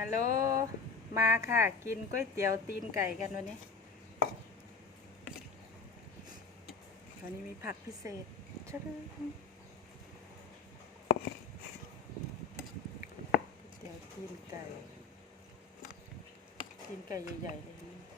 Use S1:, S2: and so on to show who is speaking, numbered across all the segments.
S1: ฮัลโหล มาค่ะ กินก๋วยเตี๋ยวตีนไก่กันวันนี้ วันนี้มีผักพิเศษชะดึงก๋วยเตี๋ยวตีนไก่ ตีนไก่ใหญ่ๆเลย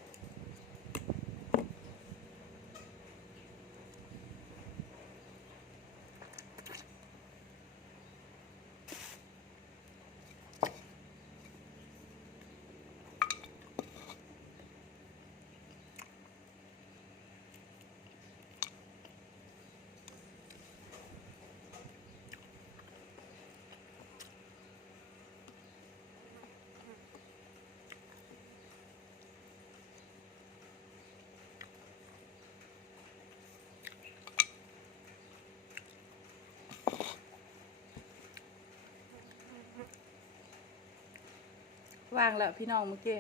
S1: ว่างแล้วพี่น้องเมื่อกี้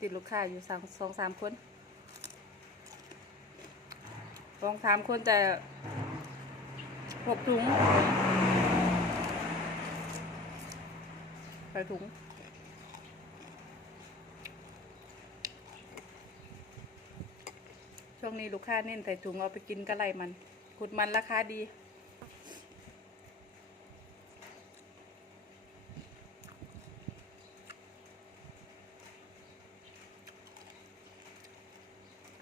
S1: ติดลูกค้าอยู่สามสองสามคนสองสามคนแต่หกถุงใส่ถุงช่วงนี้ลูกค้าเน้นใส่ถุงเอาไปกินกะไรมันขุดมันราคาดี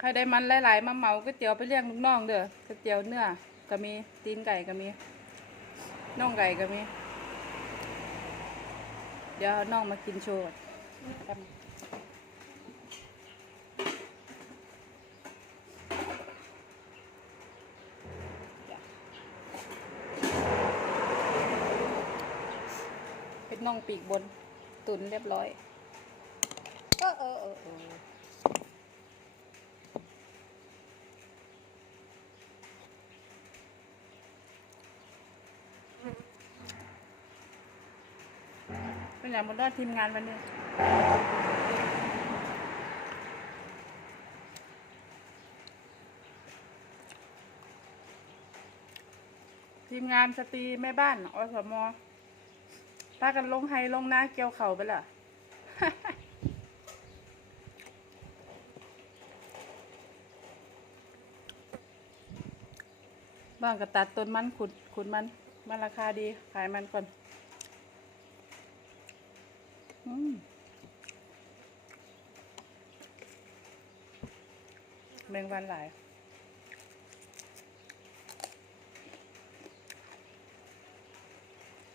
S1: รได้มันหลายๆมาเหมาก๋วยเตี๋ยวไปเลี้ยงลูกน้องเด้อก๋วยเตี๋ยวเนื้อก็มีตีนไก่ก็มีน่องไก่ก็มี เดี๋ยวน่องมากินโชว์นเป็นน่องปีกบน ตุนเรียบร้อย เออเออเออ เป็นอย่างบนรอดทีมงานวันนี้ทีมงานสตรีแม่บ้านอสมพากันลงไฮลงนาเกี่ยวเข่าไปละบ้างก็ตัดต้นมันขุดขุดมันมันราคาดีขายมันก่อน แมงวันหลาย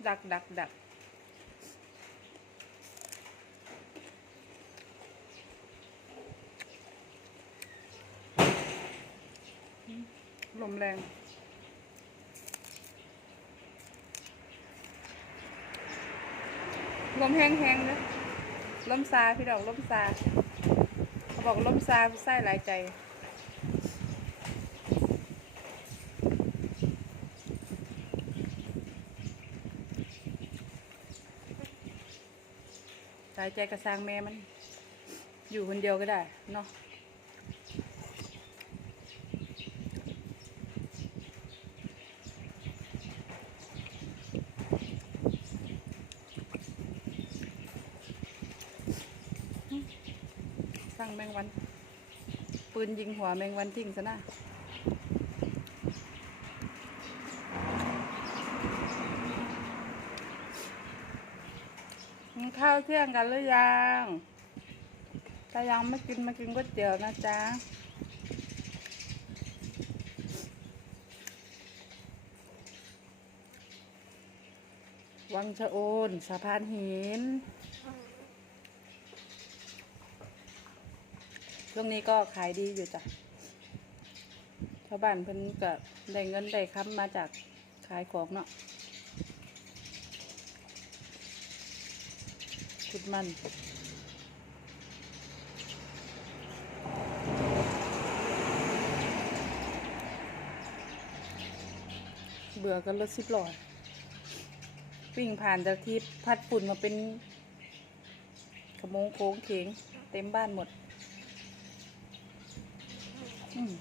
S1: ดักดักดักลมแรง ลมแห้งๆนะลมซาพี่ดอกลมซาเขาบอกลมซาไส้หลายใจหลายใจกระซังแม่มัน อยู่คนเดียวก็ได้เนาะ สั่งแมงวัน ปืนยิงหัวแมงวันทิ้งซะนะกินข้าวเที่ยงกันหรือยัง ถ้ายังไม่กินมากินก๋วยเตี๋ยวนะจ๊ะวังชะโอนสะพานหิน ช่วงนี้ก็ขายดีอยู่จ้ะชาวบ้านเพิ่นก็ได้เงินได้ค้ำมาจากขายของเนาะขุดมันเบื่อกันรถสิบหล้อวิ่งผ่านจากที่พัดฝุ่นมาเป็นขโมงโค้งเข็งเต็มบ้านหมด 嗯。